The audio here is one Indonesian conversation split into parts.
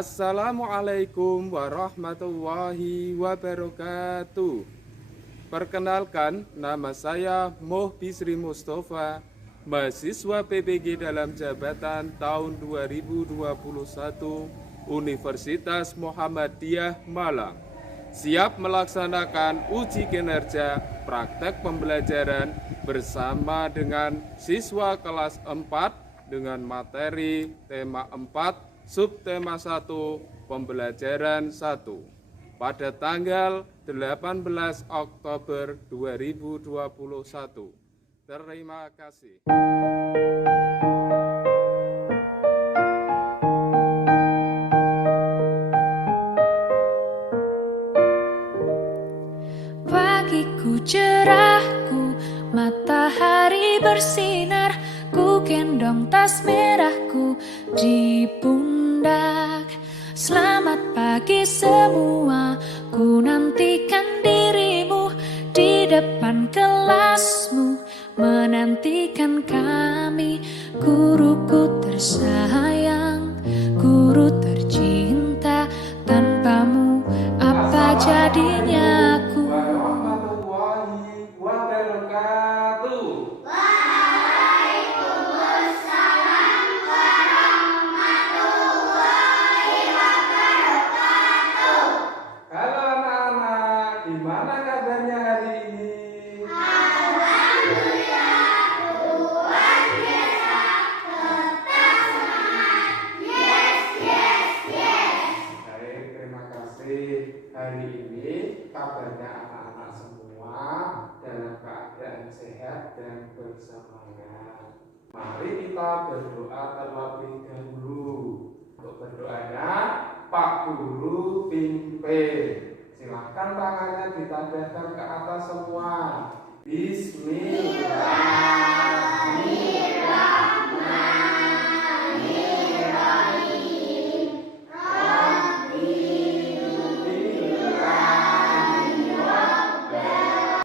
Assalamualaikum warahmatullahi wabarakatuh. Perkenalkan, nama saya Moh Bisri Mustafa, mahasiswa PPG dalam jabatan tahun 2021 Universitas Muhammadiyah Malang. Siap melaksanakan uji kinerja praktek pembelajaran bersama dengan siswa kelas 4 dengan materi tema 4 subtema 1 pembelajaran 1 pada tanggal 18 Oktober 2021. Terima kasih. Pagiku cerahku, matahari bersinar, ku gendong tas merahku di pundak. Selamat pagi semua, ku nantikan dirimu di depan kelasmu, menantikan kami. Guruku tersayang, guru tercinta, tanpamu apa jadinya aku? Warahmatullahi wabarakatuh. Waalaikumsalam warahmatullahi wabarakatuh. Halo anak-anak, gimana kabarnya hari ini? Alhamdulillah, luar biasa, tetap semangat. Yes, yes, yes. Baik, terima kasih. Hari ini kabarnya anak-anak semua dalam keadaan sehat dan bersemangat. Mari kita berdoa terlebih dahulu. Untuk berdoanya, Pak Guru pimpin. Silakan tangannya ditadahkan ke atas semua. Bismillahirrahmanirrahim.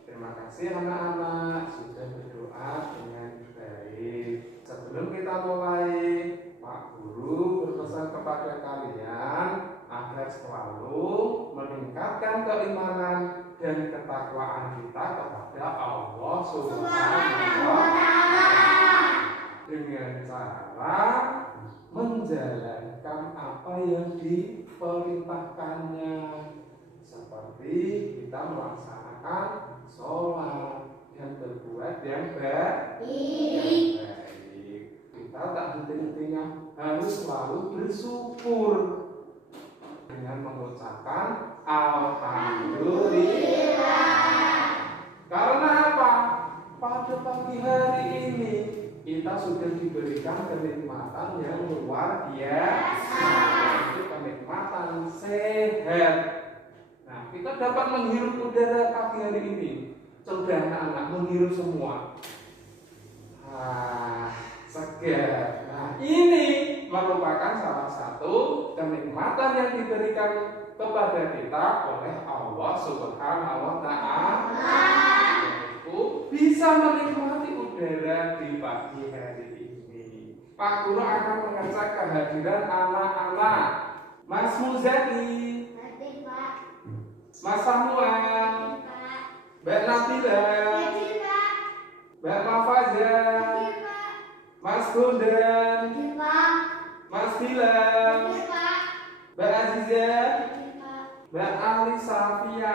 Terima kasih anak-anak sudah berdoa dengan baik. Sebelum kita mulai, Pak Guru berpesan kepada kalian agar selalu meningkatkan keimanan dan ketakwaan kita kepada Allah Subhanahu wa Ta'ala dengan cara menjalankan apa yang diperintahkannya, seperti kita melaksanakan sholat dan berbuat yang baik. Kita tak henti-hentinya harus selalu bersyukur dengan mengucapkan Alhamdulillah. Karena apa? Pada pagi hari ini kita sudah diberikan kenikmatan yang luar biasa, yaitu kenikmatan sehat. Nah, kita dapat menghirup udara pagi hari ini. Coba anak-anak menghirup semua. Segar. Nah, ini merupakan salah satu kenikmatan yang diberikan kepada kita oleh Allah Subhanahu wa Ta'ala, yaitu bisa menikmati udara di pagi hari ini. Pak Guru akan mengecek kehadiran anak-anak. Mas Muzaki, Mas Samuel, Mbak Nabila, Mbak Mafaza, Mas Golden, Mas Dilan, Mbak Aziza, Mbak Ali Safia.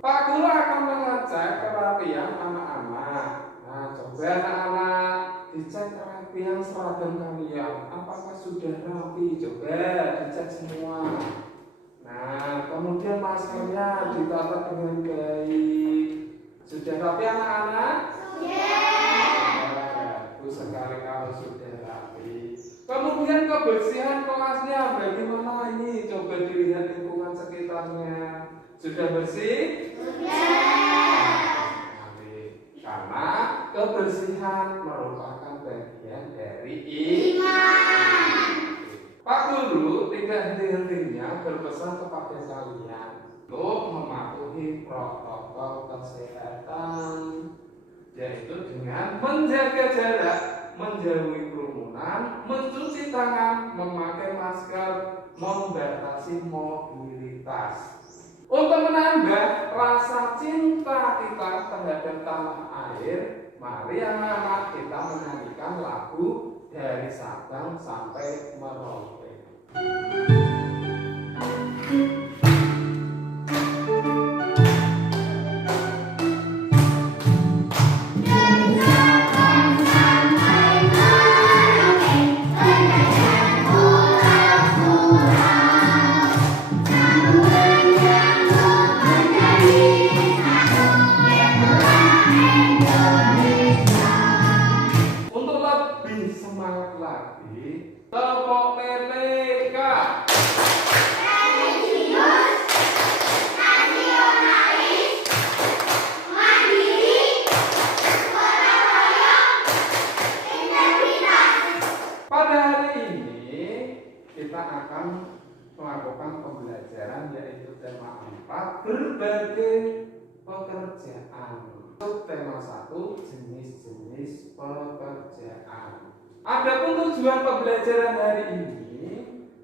Pak Guru akan mengecek kerapian anak-anak. Nah, coba anak-anak dicek kerapian seragam kalian. Apakah sudah rapi? Coba dicek semua. Nah, kemudian maskernya ditata dengan baik. Sudah rapi anak-anak? Bagus sekali kalau sudah rapi. Kemudian kebersihan kelasnya bagaimana ini? Coba dilihat lingkungan sekitarnya. Sudah bersih? Karena kebersihan merupakan bagian dari iman. Pak Guru tidak henti-hentinya berpesan kepada kalian untuk mematuhi protokol kesehatan, yaitu dengan menjaga jarak, menjauhi kerumunan, kerumunan, mencuci tangan, memakai masker, membatasi mobilitas. Untuk menambah rasa cinta kita terhadap tanah air, mari anak-anak kita menyanyikan lagu dari Sabang sampai Merauke. Untuk lebih semangat lagi, tepuk lele Kak. Religius, nasionalis, mandiri, gotong royong, integritas. Pada hari ini kita akan melakukan pembelajaran yaitu tema 4 berbagai pekerjaan. Untuk tema 1 jenis-jenis pekerjaan. Adapun tujuan pembelajaran hari ini,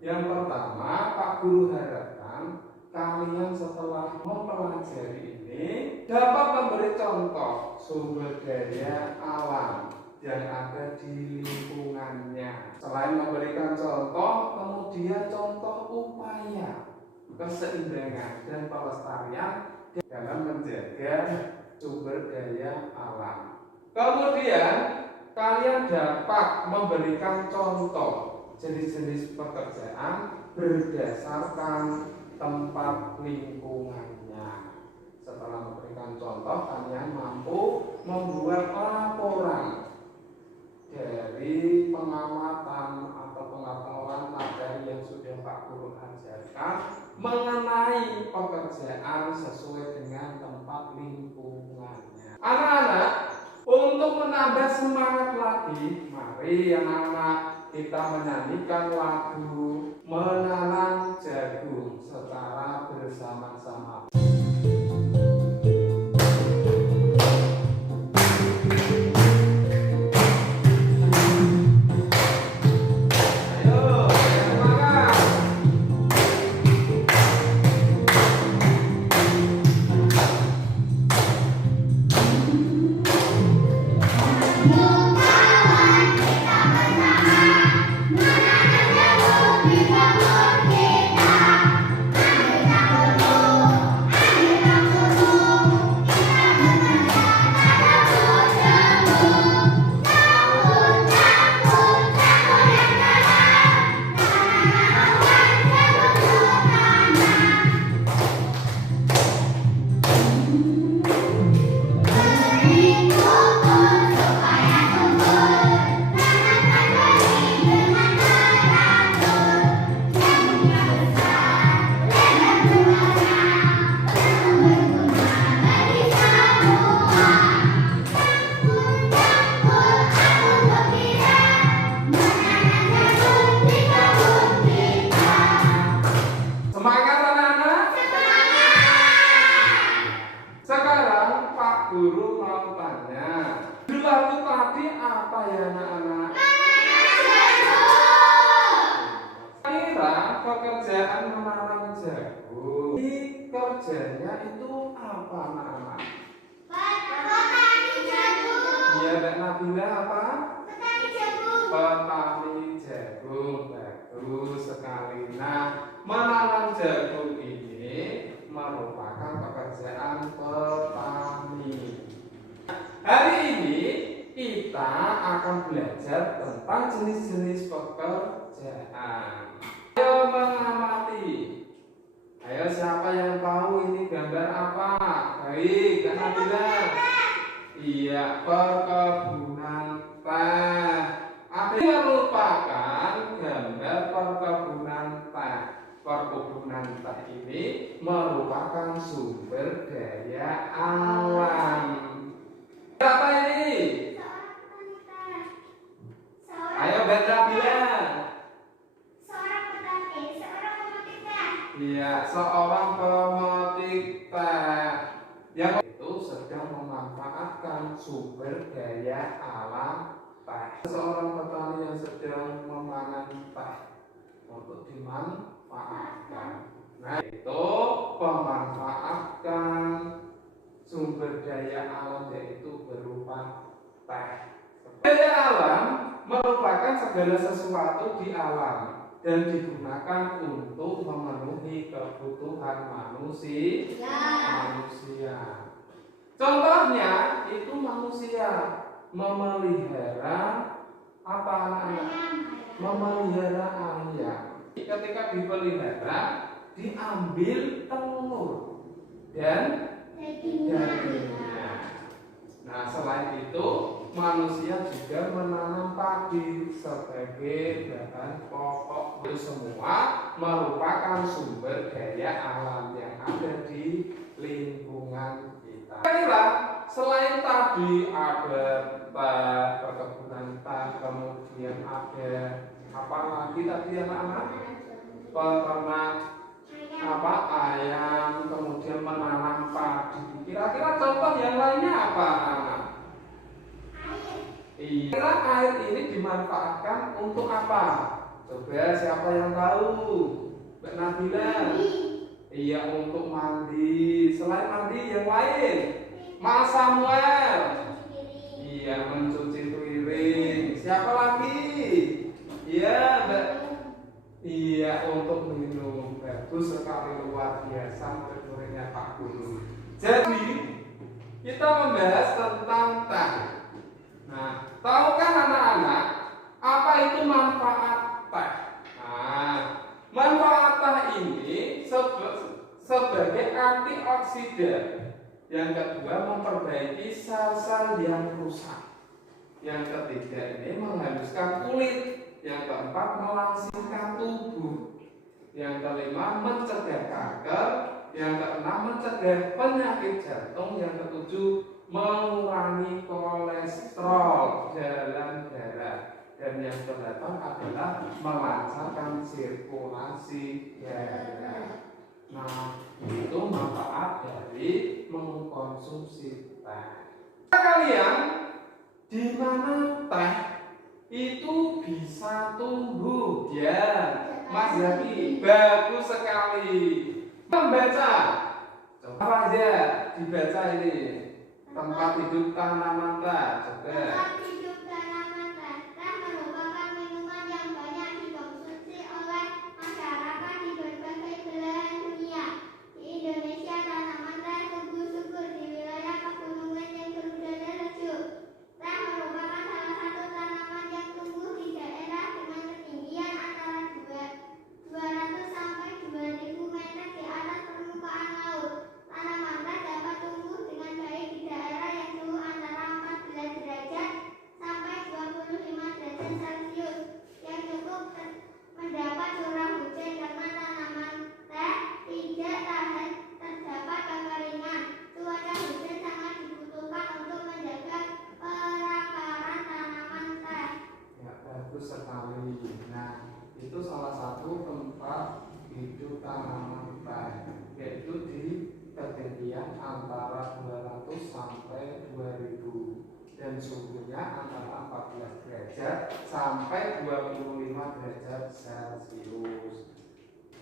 yang pertama Pak Guru harapkan kalian setelah mempelajari ini dapat memberi contoh sumber daya alam yang ada di lingkungannya. Selain memberikan contoh, kemudian contoh upaya keseimbangan dan pelestarian dalam menjaga sumber daya alam. Kemudian kalian dapat memberikan contoh jenis-jenis pekerjaan berdasarkan tempat lingkungannya. Setelah memberikan contoh, kalian mampu membuat laporan dari pengamatan atau pengetahuan materi yang sudah Pak Guru ajarkan mengenai pekerjaan sesuai dengan tempat lingkungannya. Anak-anak, untuk menambah semangat lagi, mari anak-anak kita menyanyikan lagu Menanam Jagung secara bersama-sama. Guru mau tanya, judul lagu tadi apa ya anak-anak? Kira pekerjaan menanam jagung, kerjanya itu apa anak-anak? Petani jagung. Iya, Mbak Nabila apa? Petani jagung. Petani jagung, bagus sekali. Nah, menanam jagung ini merupakan pekerjaan petani. Hari ini kita akan belajar tentang jenis-jenis pekerjaan. Ayo mengamati. Ayo siapa yang tahu ini gambar apa? Baik, Kak Nabila. Iya, perkebunan teh. Ini merupakan gambar perkebunan teh. Perkebunan teh ini merupakan sumber daya alam. Apa ini? Ayo Mbak Nabila. Seorang petani, seorang pemetik teh. Iya, seorang pemetik teh yang itu sedang memanfaatkan sumber daya alam teh. Seorang petani yang sedang memanen teh untuk dimanfaatkan. Nah, itu pemanfaatan sumber daya alam yaitu berupa teh. Daya alam merupakan segala sesuatu di alam dan digunakan untuk memenuhi kebutuhan manusia. Contohnya itu manusia memelihara apa anak-anak? Memelihara ayam. Ketika dipelihara, diambil telur dan dagingnya. Nah, selain itu manusia juga menanam padi sebagai bahan pokok. Itu semua merupakan sumber daya alam yang ada di lingkungan kita. Kira selain tadi ada perkebunan teh, kemudian ada apa lagi tadi anak-anak? Peternak ayam, kemudian menanam padi. Kira-kira contoh yang lainnya apa anak-anak? Kira air ini dimanfaatkan untuk apa? Coba siapa yang tahu? Mbak Nabila. Iya, untuk mandi. Selain mandi yang lain? Mas Samuel. Iya, mencuci piring. Siapa lagi? Iya, Mbak. Iya, untuk minum. Bagus sekali, luar biasa murid-muridnya Pak Guru. Jadi kita membahas tentang teh. Nah, tahukah anak-anak apa itu manfaat teh? Nah, manfaat teh ini sebagai antioksidan. Yang kedua, memperbaiki sel-sel yang rusak. Yang ketiga ini menghaluskan kulit. Yang keempat, melangsingkan tubuh. Yang kelima, mencegah kanker. Yang keenam, mencegah penyakit jantung. Yang ketujuh, mengurangi kolesterol dalam darah. Dan yang kedelapan adalah melancarkan sirkulasi darah. Nah, itu manfaat dari mengkonsumsi teh. Kalian, di mana teh itu bisa tumbuh? Ya, Mas Zaki, bagus sekali. Membaca, coba aja dibaca ini. Tempat hidup tanaman teh, coba. Tempat hidup tanaman teh. Teh merupakan minuman yang banyak dikonsumsi oleh masyarakat di berbagai belahan dunia. Di Indonesia, tanaman teh tumbuh subur di wilayah pegunungan yang berudara sejuk. Teh merupakan salah satu tanaman yang tumbuh di daerah dengan ketinggian antara 200 sampai 2000 meter di atas permukaan laut. Tanaman teh dapat tumbuh dengan baik di daerah yang suhu antara 14 derajat sampai 25 derajat Celcius yang cukup mendapat curah hujan karena tanaman teh tidak tahan terdapat kekeringan. Cuaca hujan sangat dibutuhkan untuk menjaga perakaran tanaman teh. Ya, bagus sekali. Nah, itu salah satu tempat hidup tanaman teh, yaitu di ketinggian antara 200 sampai 2000 dan suhunya antara 14 derajat sampai 25 derajat Celcius.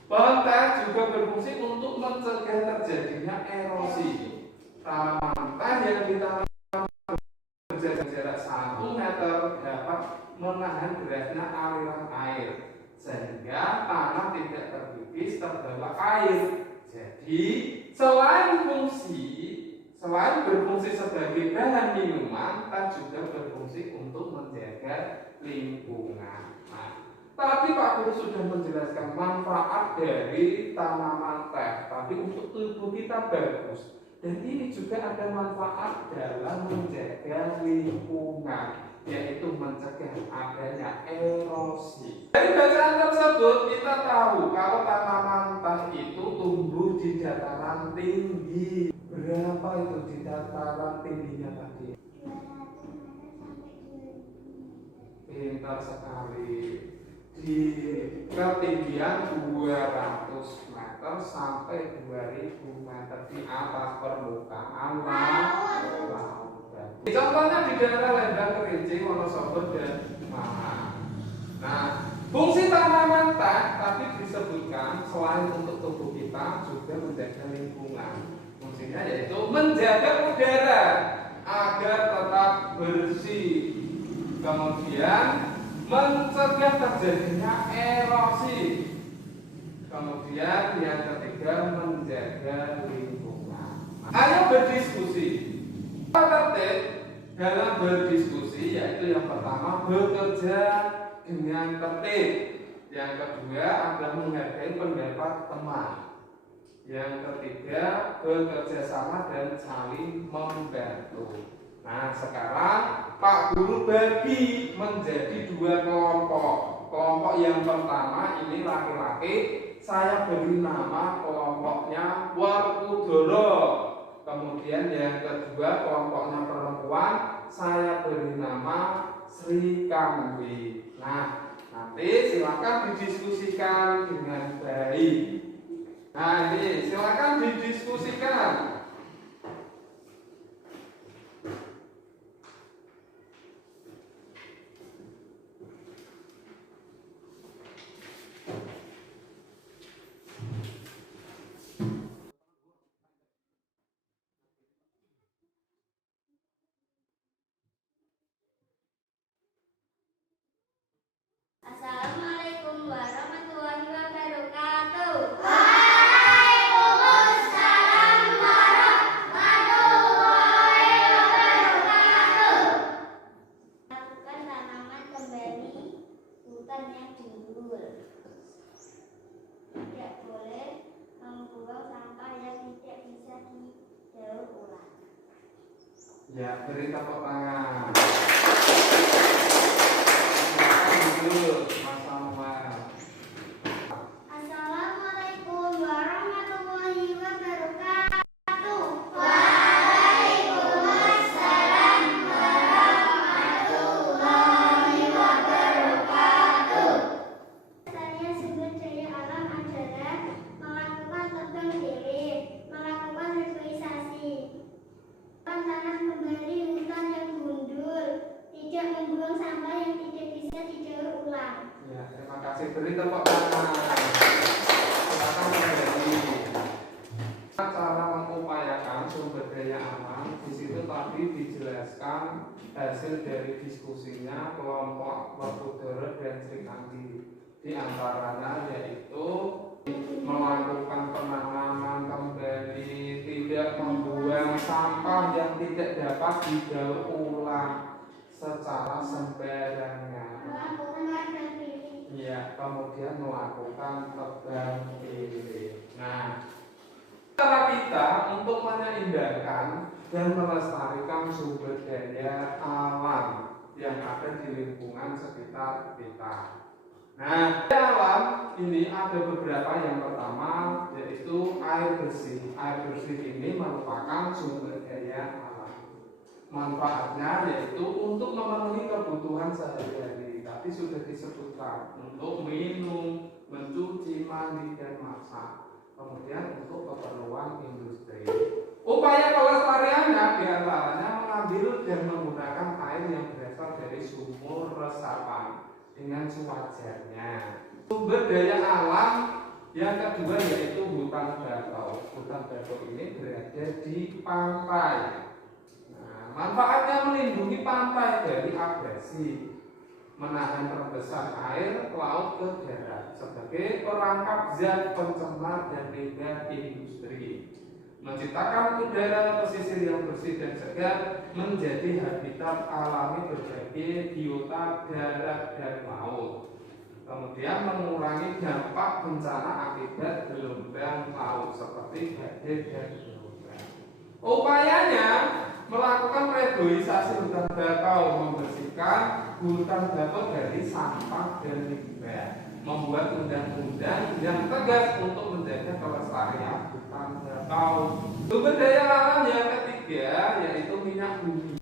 Pohon teh juga berfungsi untuk mencegah terjadinya erosi. Tanaman teh yang ditanam berjarak 1 meter dapat menahan derasnya aliran air sehingga tanah tidak terkikis terbawa air. Jadi selain berfungsi sebagai bahan minuman, teh juga berfungsi untuk menjaga lingkungan. Nah, tadi Pak Guru sudah menjelaskan manfaat dari tanaman teh. Tapi untuk tubuh kita bagus. Dan ini juga ada manfaat dalam menjaga lingkungan, yaitu mencegah adanya erosi. Dari bacaan tersebut kita tahu kalau tanaman teh itu tumbuh di dataran tinggi. Berapa itu di dataran tingginya tadi? 200 meter sampai 2000 meter. Pintar sekali. Di ketinggian 200 meter sampai 2000 meter di atas permukaan laut. baku. Contohnya di daerah Lembang, Kerinci, Wonosobo, dan Malang. Nah, fungsi tanaman teh tadi disebutkan selain untuk tubuh kita juga menjaga lingkungan. Fungsinya yaitu menjaga udara agar tetap bersih. Kemudian mencegah terjadinya erosi. Kemudian yang ketiga menjaga lingkungan. Ayo berdiskusi. Tertib dalam berdiskusi yaitu yang pertama bekerja dengan tertib. Yang kedua adalah menghargai pendapat teman. Yang ketiga bekerja sama dan saling membantu. Nah, sekarang Pak Guru bagi menjadi dua kelompok. Kelompok yang pertama ini laki-laki, saya beri nama kelompoknya Werkudara. Kemudian yang kedua kelompoknya perempuan, saya beri nama Sri Kandi. Nah, nanti silakan didiskusikan dengan baik. Nah, ini silakan didiskusikan. Assalamualaikum warahmatullahi wabarakatuh. Lakukan tanaman kembali hutan yang timbul. Tidak boleh membuang sampah yang tidak bisa didaur ulang. Ya, beri tepuk tangan. Silakan Mas Samuel. Assalamualaikum warahmatullahi wabarakatuh. Pelestarian sumber daya alam adalah melakukan tebang pilih, melakukan reforestasi, tanam kembali hutan yang gundul, tidak membuang sampah yang tidak bisa didaur ulang. Ya, terima kasih. Beri tepuk tangan. Silakan kembali. Cara mengupayakan sumber daya alam di situ tadi dijelaskan hasil dari diskusinya kelompok Werkudara dan Sri Kandi. Di antaranya yaitu melakukan penanaman kembali, tidak membuang sampah yang tidak dapat didaur ulang secara sembarangan. Melakukan tebang pilih. Ya, kemudian melakukan tebang pilih. Nah, cara kita untuk menyeimbangkan dan melestarikan sumber daya alam yang ada di lingkungan sekitar kita. Nah, di alam ini ada beberapa. Yang pertama yaitu air bersih. Air bersih ini merupakan sumber daya alam. Manfaatnya yaitu untuk memenuhi kebutuhan sehari-hari. Tapi sudah disebutkan untuk minum, mencuci, mandi, dan masak. Kemudian untuk keperluan industri. Upaya pelestariannya diantaranya mengambil dan menggunakan air yang berasal dari sumur resapan dengan sewajarnya. Sumber daya alam yang kedua yaitu hutan bakau. Hutan bakau ini berada di pantai. Nah, manfaatnya melindungi pantai dari abrasi, menahan rembesan air laut ke darat sebagai perangkap zat pencemar dan limbah industri, menciptakan udara pesisir yang bersih dan segar, menjadi habitat alami berbagai biota darat dan laut. Kemudian mengurangi dampak bencana akibat gelombang laut seperti badai dan gelombang. Upayanya melakukan reboisasi hutan bakau, membersihkan hutan bakau dari sampah dan limbah, membuat undang-undang yang tegas untuk menjaga kelestarian hutan bakau. Sumber daya alam yang ketiga yaitu minyak bumi.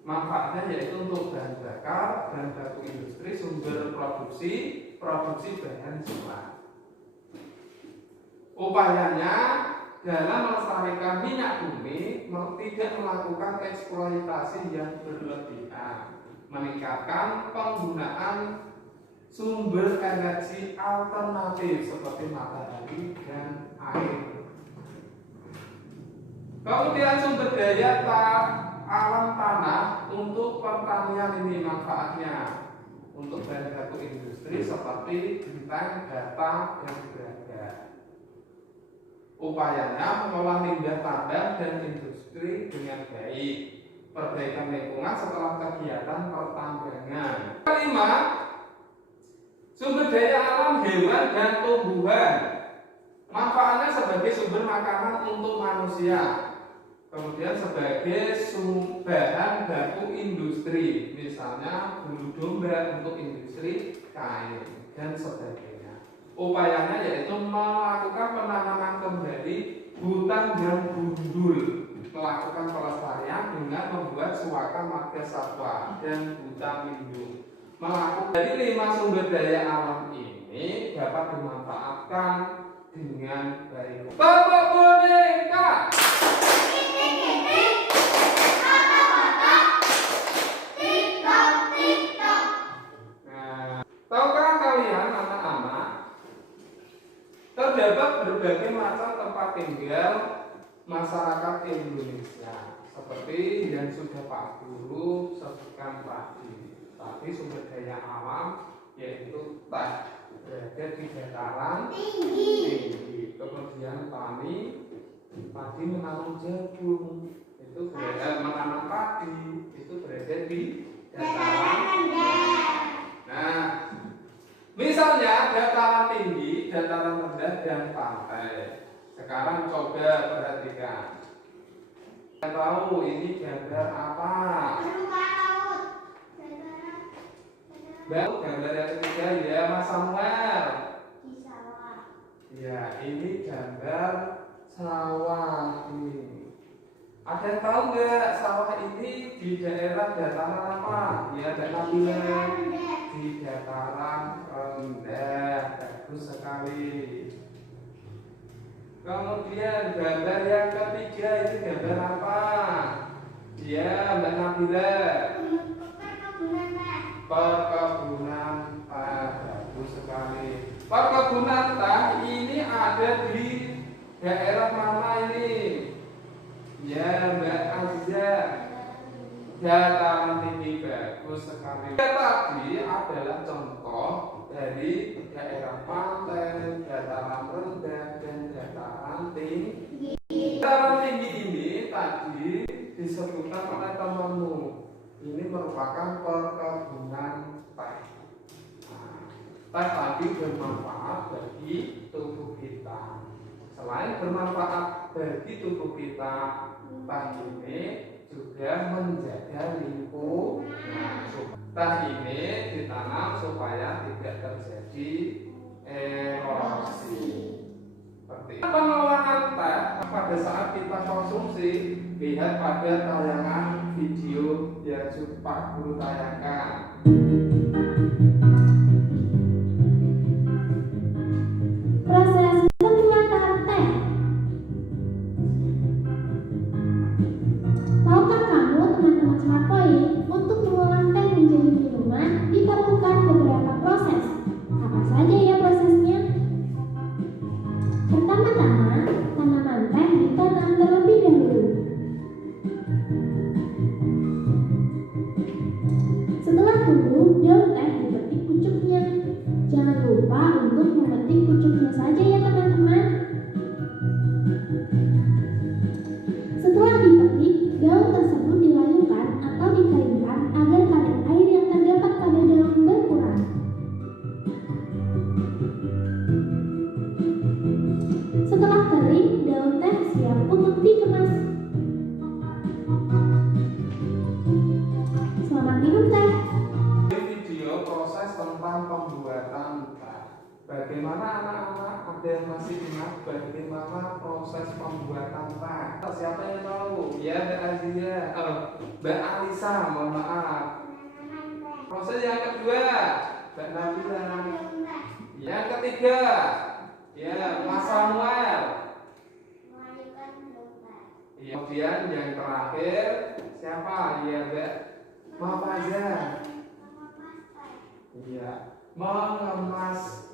Manfaatnya yaitu untuk bahan bakar, bahan baku industri, sumber produksi bahan solar. Upayanya dalam melestarikan minyak bumi tidak melakukan eksploitasi yang berlebihan, meningkatkan penggunaan sumber energi alternatif seperti matahari dan air. Kemudian sumber daya alam tanah untuk pertanian ini manfaatnya untuk bahan baku industri seperti bintang data yang berada. Upayanya mengolah limbah tambang dan industri dengan baik, perbaikan lingkungan setelah kegiatan pertambangan. Kelima, sumber daya alam hewan dan tumbuhan, manfaatnya sebagai sumber makanan untuk manusia, kemudian sebagai bahan baku industri, misalnya bulu domba untuk industri kain dan sebagainya. Upayanya yaitu melakukan penanaman kembali hutan yang gundul, melakukan pelestarian dengan membuat suaka marga satwa dan hutan lindung. Jadi 5 sumber daya alam ini dapat dimanfaatkan dengan baik. Tepuk boneka. Nah, tahukah kalian anak-anak, terdapat berbagai macam tempat tinggal masyarakat Indonesia, seperti yang sudah Pak Guru sebutkan tadi. Tapi sumber daya alam yaitu teh berada di dataran tinggi. Kemudian padi menanam jagung, itu berada menanam padi, itu berada di dataran rendah. Nah, misalnya dataran tinggi, dataran rendah dan pantai. Sekarang coba perhatikan. Saya tahu ini gambar apa? Baru gambar yang ketiga ya Mas Samuel. Di sawah. Ya, ini gambar sawah ini. Ada yang tahu nggak sawah ini di daerah dataran apa? Ya, Nabila. Di dataran rendah. Bagus sekali. Kemudian gambar yang ketiga ini gambar apa? Ya, Mbak Nabila. Perkebunan teh. Bagus sekali. Perkebunan teh ini ada di daerah mana ini? Ya, Mbak Aziza. Dataran tinggi. Bagus sekali. Tadi adalah contoh dari daerah pantai, dataran rendah, dan dataran tinggi. Dataran tinggi ini tadi disebutkan oleh temanmu. Ini merupakan perkebunan teh. Teh tadi bermanfaat bagi tubuh kita. Selain bermanfaat bagi tubuh kita, teh ini juga menjaga lingkungan. Teh ini ditanam supaya tidak terjadi erosi. Seperti pengolahan teh pada saat kita konsumsi, lihat pada tayangan video yang Pak Guru tayangkan. Proses pembuatan teh. Tahukah kamu teman-teman Smart Point, untuk mengolah teh menjadi minuman diperlukan beberapa proses. Apa saja ya prosesnya? Pertama-tama, tanaman teh ditanam terlebih dahulu. Setelah tumbuh, daun teh dipetik pucuknya. Jangan lupa untuk memetik pucuknya saja ya teman-teman. Setelah dipetik, daun tersebut dilayukan atau dikeringkan agar kadar air yang terdapat pada daun berkurang. Setelah kering, daun teh siap untuk dikemas. Selamat minum teh. Video proses tentang pembuatan teh. Bagaimana anak-anak, ada yang masih ingat bagaimana proses pembuatan teh? Siapa yang tahu? Ya, Mbak Azia, Mbak Alisa, mohon maaf. Proses yang kedua, Mbak Nabila. Yang ketiga, ya Mas Samuel. Kemudian yang terakhir siapa? Iya, Mbak. Mafaza. Iya, mengemas.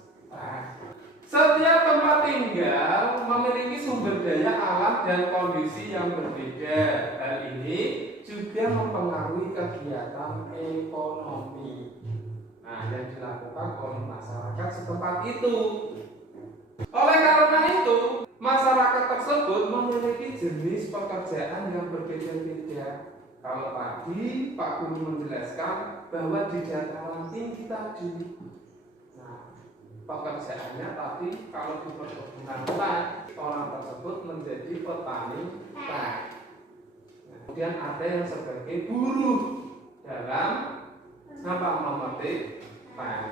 Setiap tempat tinggal memiliki sumber daya alam dan kondisi yang berbeda. Hal ini juga mempengaruhi kegiatan ekonomi yang dilakukan oleh masyarakat setempat itu. Oleh karena itu, masyarakat tersebut memiliki jenis pekerjaan yang berbeda-beda. Kalau tadi Pak Guru menjelaskan bahwa di dataran tinggi tadi, pekerjaannya tadi kalau di perkebunan teh, orang tersebut menjadi petani teh. Kemudian ada yang sebagai buruh dalam memetik teh.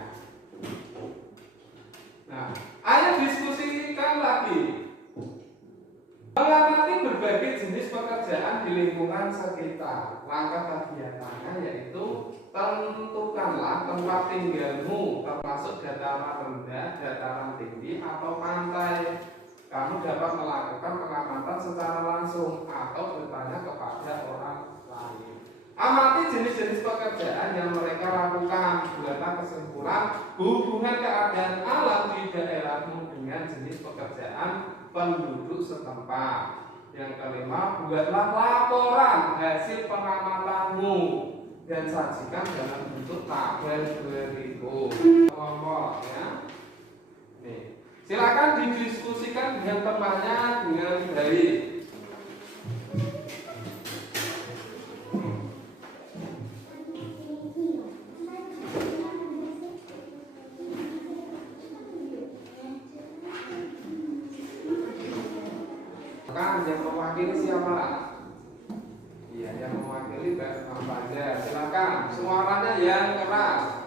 Ayo diskusikan lagi. Mengamati berbagai jenis pekerjaan di lingkungan sekitar. Langkah kegiatannya yaitu tentukanlah tempat tinggalmu, termasuk dataran rendah, dataran tinggi, atau pantai. Kamu dapat melakukan pengamatan secara langsung atau bertanya kepada orang lain. Amati jenis-jenis pekerjaan yang mereka lakukan. Buatlah kesimpulan hubungan keadaan alam di daerahmu dengan jenis pekerjaan penduduk setempat. Yang kelima, buatlah laporan hasil pengamatanmu dan sajikan dalam bentuk tabel berikut. Kelompok ya. Nih, silakan didiskusikan dengan temannya dengan baik. Yang mewakili siapa? Iya, yang mewakili Mbak Mafaza. Silakan, suaranya yang keras.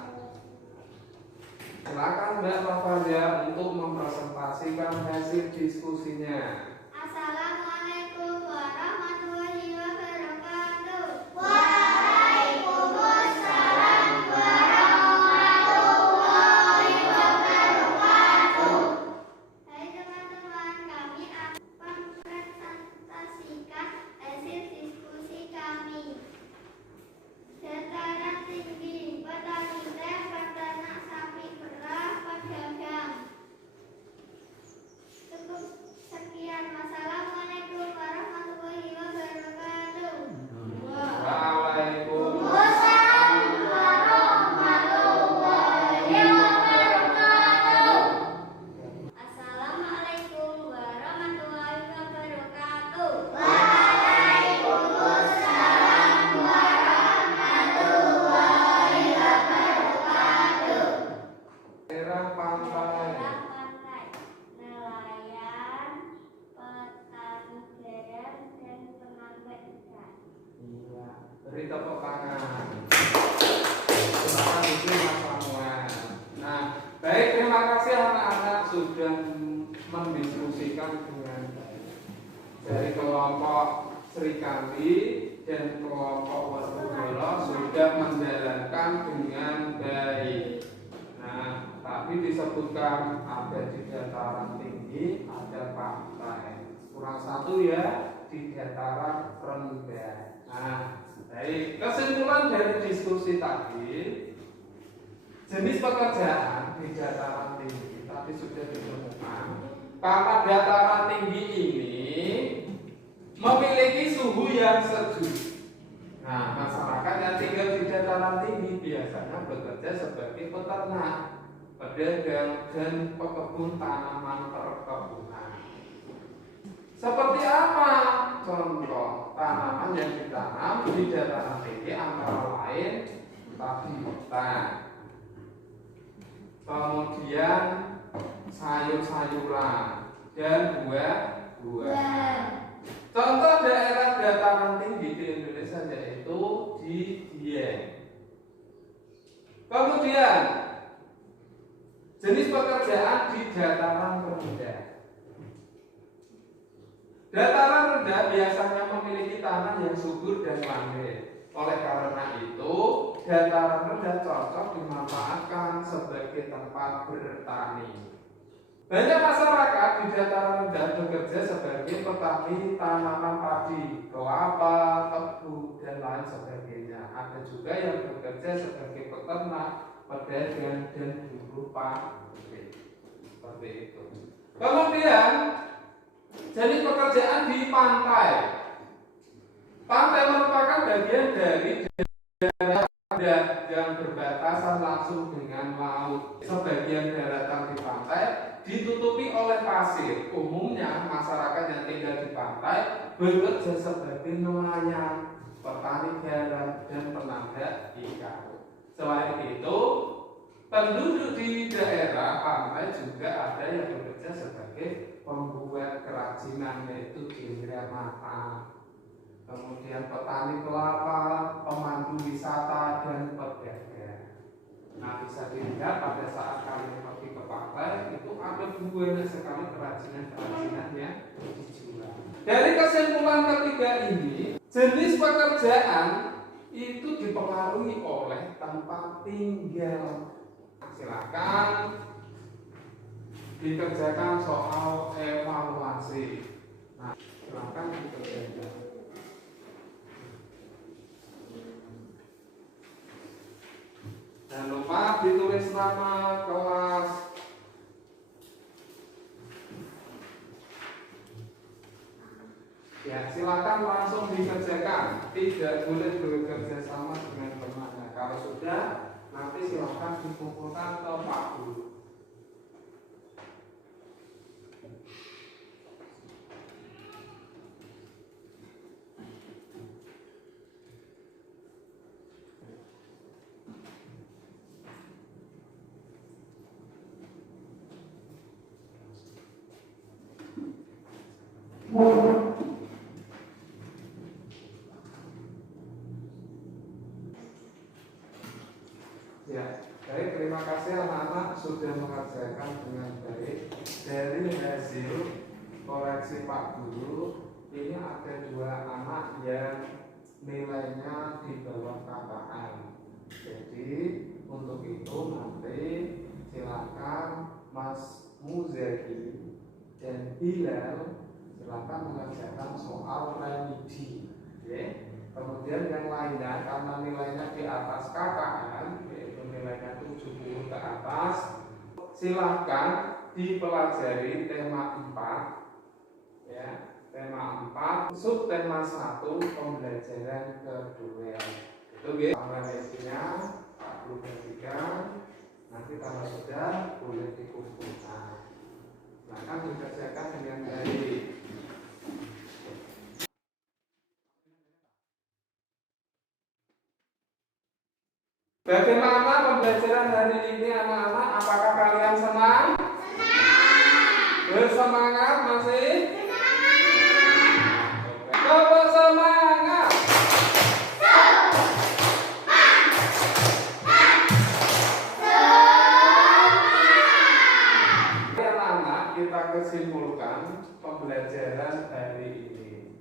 Silakan Mbak Mafaza untuk mempresentasikan hasil diskusinya. Assalamualaikum warahmatullahi wabarakatuh. Waalaikumsalam warahmatullahi wabarakatuh. Hai teman-teman, kami akan mempresentasikan hasil diskusi kami. Dataran tinggi, petani teh, peternak sapi perah, pedagang. Cukup sekian. Wassalamualaikum warahmatullahi wabarakatuh. Waalaikumsalam warahmatullahi wabarakatuh. Assalamualaikum warahmatullahi wabarakatuh. Waalaikumsalam warahmatullahi wabarakatuh. Daerah pantai. Daerah pantai, nelayan, petani garam, dan penambang ikan. Iya, beri tepuk tangan. Terima kasih Mas Samuel. Nah, baik, terima kasih anak-anak sudah mendiskusikan dengan baik. Dari kelompok Sri Kandi dan kelompok Werkudara sudah menjalankan dengan baik. Nah, tapi disebutkan ada di dataran tinggi, ada pantai. Kurang satu ya, di dataran rendah. Nah, baik. Kesimpulan dari diskusi tadi, jenis pekerjaan di dataran tinggi tadi sudah ditemukan. Karena dataran tinggi ini memiliki suhu yang sejuk. Nah, masyarakat yang tinggal di dataran tinggi biasanya bekerja sebagai peternak, pedagang, dan pekebun tanaman perkebunan. Seperti apa contoh tanaman yang ditanam di dataran tinggi antara lain tadi teh, kemudian sayur-sayuran dan buah-buahan. Contoh daerah dataran tinggi di Indonesia yaitu di Dieng. Kemudian jenis pekerjaan di dataran rendah. Dataran rendah biasanya memiliki tanah yang subur dan landai. Oleh karena itu, dataran rendah cocok dimanfaatkan sebagai tempat bertani. Banyak masyarakat di dataran rendah bekerja sebagai petani tanaman padi, kelapa, tebu, dan lain sebagainya. Ada juga yang bekerja sebagai peternak, pedagang, dan buruh pabrik. Seperti itu. Kemudian jenis pekerjaan di pantai. Pantai merupakan bagian dari daerah yang berbatasan langsung dengan laut. Sebagian daratan di pantai ditutupi oleh pasir. Umumnya masyarakat yang tinggal di pantai bekerja sebagai nelayan, petani garam, dan penambang ikan. Selain itu, penduduk di daerah pantai juga ada yang bekerja sebagai pembuat kerajinan, yaitu gendera mata. Kemudian petani kelapa, pemandu wisata, dan pedagang. Nah, bisa dilihat pada saat kalian pergi ke pantai itu ada banyak sekali kerajinan-kerajinan yang dijual. Dari kesimpulan ketiga ini, jenis pekerjaan itu dipengaruhi oleh tempat tinggal. Silakan dikerjakan soal evaluasi. Nah, silakan dikerjakan. Jangan lupa ditulis nama kelas. Ya, silakan langsung dikerjakan. Tidak boleh bekerja sama dengan temannya. Kalau sudah, nanti silakan dikumpulkan ke Pak Guru. Ya, baik, terima kasih anak-anak sudah mengerjakan dengan baik. Dari hasil koreksi Pak Guru, ini ada 2 anak yang nilainya di bawah KKM. Jadi untuk itu nanti silakan Mas Muzaki dan Bilal silakan mengerjakan soal remedi. Oke. Kemudian yang lainnya karena nilainya di atas KKM, yaitu nilainya 70 ke atas, silahkan dipelajari tema 4 ya, tema 4 subtema 1 pembelajaran kedua. Itu remedinya Pak Guru bagikan. Nanti kalau sudah boleh dikumpulkan. Silahkan dikerjakan dengan baik. Bagaimana pembelajaran hari ini anak-anak? Apakah kalian senang? Senang. Bersemangat masih? Semangat. Coba semangat. Anak-anak, kita kesimpulan pembelajaran hari ini.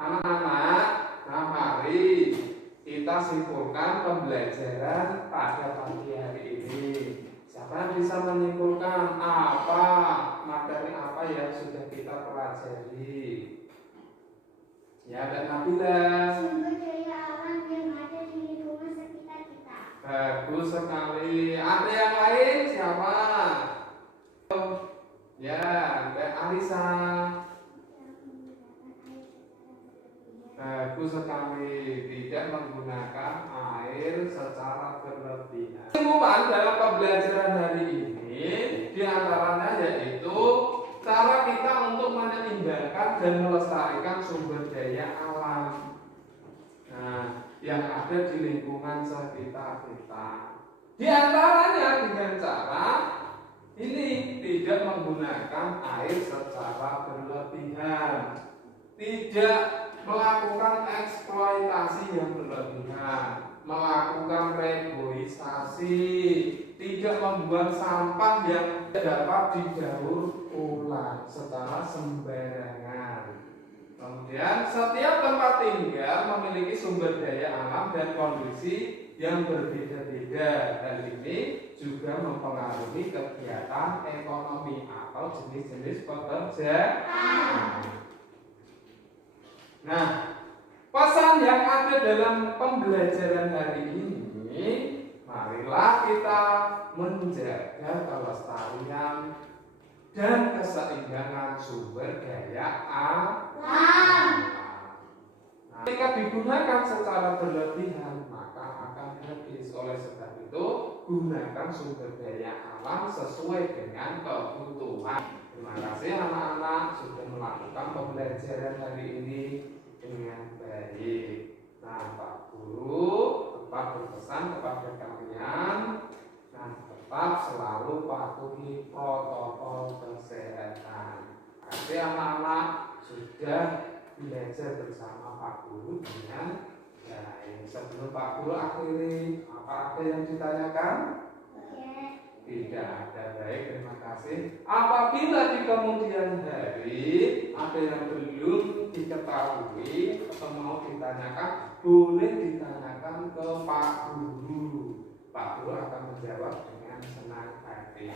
Anak-anak, nah mari kita simpulkan pembelajaran pada pagi hari ini. Siapa yang bisa menyimpulkan materi apa yang sudah kita pelajari? Ya, dan Nabila. Sumber daya alam yang ada di lingkungan sekitar kita. Bagus sekali. Ada yang lain siapa? Ya, Mbak Alisa. Bagus sekali, tidak menggunakan air secara berlebihan. Kesimpulan dalam pembelajaran hari ini diantaranya yaitu cara kita untuk menyeimbangkan dan melestarikan sumber daya alam yang ada di lingkungan sekitar kita. Di antaranya dengan cara ini tidak menggunakan air secara berlebihan, tidak melakukan eksploitasi yang berlebihan, melakukan reboisasi, tidak membuang sampah yang dapat didaur ulang secara sembarangan. Kemudian setiap tempat tinggal memiliki sumber daya alam dan kondisi yang berbeda-beda. Hal ini juga mempengaruhi kegiatan ekonomi atau jenis-jenis pekerjaan. Nah, pesan yang ada dalam pembelajaran hari ini, marilah kita menjaga kelestarian dan keseimbangan sumber daya alam. Ketika digunakan secara berlebihan, maka akan habis. Oleh sebab itu, gunakan sumber daya alam sesuai dengan kebutuhan. Terima kasih anak-anak sudah melakukan pembelajaran hari ini dengan baik. Nah, Pak Guru tetap berpesan kepada kalian, nah, tetap selalu patuhi protokol kesehatan. Terima kasih anak-anak sudah belajar bersama Pak Guru dengan baik. Sebelum Pak Guru akhiri, apa ada yang ditanyakan? Tidak ada. Baik, terima kasih. Apabila di kemudian hari ada yang belum diketahui atau mau ditanyakan, boleh ditanyakan ke Pak Guru. Pak Guru akan menjawab dengan senang hati.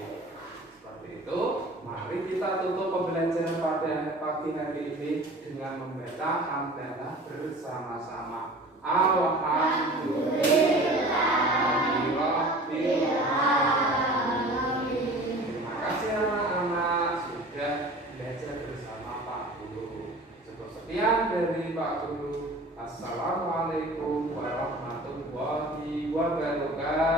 Seperti itu, mari kita tutup pembelajaran pada pagi hari ini dengan membaca hamdalah bersama-sama. Alhamdulillahirrahmanirrahim. Terima kasih anak-anak sudah belajar bersama Pak Guru. Cukup sekian dari Pak Guru. Assalamualaikum warahmatullahi wabarakatuh.